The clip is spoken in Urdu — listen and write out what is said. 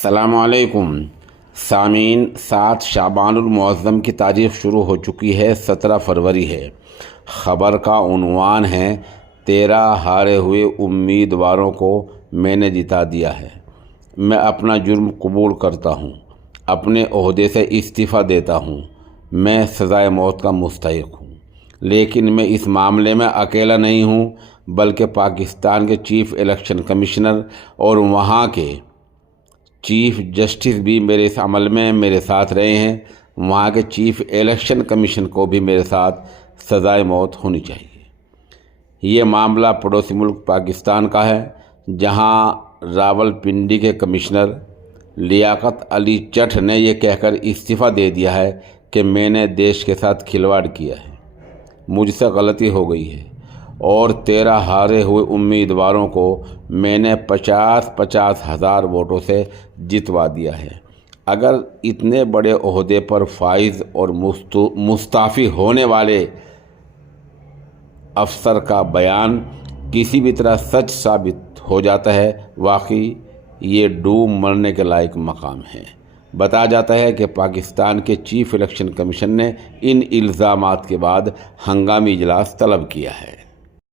السلام علیکم سامعین، 7 شعبان المعظم کی تاریخ شروع ہو چکی ہے، 17 فروری ہے۔ خبر کا عنوان ہے 13 ہارے ہوئے امیدواروں کو میں نے جتا دیا ہے۔ میں اپنا جرم قبول کرتا ہوں، اپنے عہدے سے استعفیٰ دیتا ہوں۔ میں سزائے موت کا مستحق ہوں، لیکن میں اس معاملے میں اکیلا نہیں ہوں، بلکہ پاکستان کے چیف الیکشن کمشنر اور وہاں کے چیف جسٹس بھی میرے اس عمل میں میرے ساتھ رہے ہیں۔ وہاں کے چیف الیکشن کمیشن کو بھی میرے ساتھ سزائے موت ہونی چاہیے۔ یہ معاملہ پڑوسی ملک پاکستان کا ہے، جہاں راولپنڈی کے کمشنر لیاقت علی چٹھ نے یہ کہہ کر استعفیٰ دے دیا ہے کہ میں نے دیش کے ساتھ کھلواڑ کیا ہے، مجھ سے غلطی ہو گئی ہے، اور 13 ہارے ہوئے امیدواروں کو میں نے 50 ہزار ووٹوں سے جتوا دیا ہے۔ اگر اتنے بڑے عہدے پر فائز اور مستعفی ہونے والے افسر کا بیان کسی بھی طرح سچ ثابت ہو جاتا ہے، واقعی یہ ڈوب مرنے کے لائق مقام ہے۔ بتایا جاتا ہے کہ پاکستان کے چیف الیکشن کمیشن نے ان الزامات کے بعد ہنگامی اجلاس طلب کیا ہے۔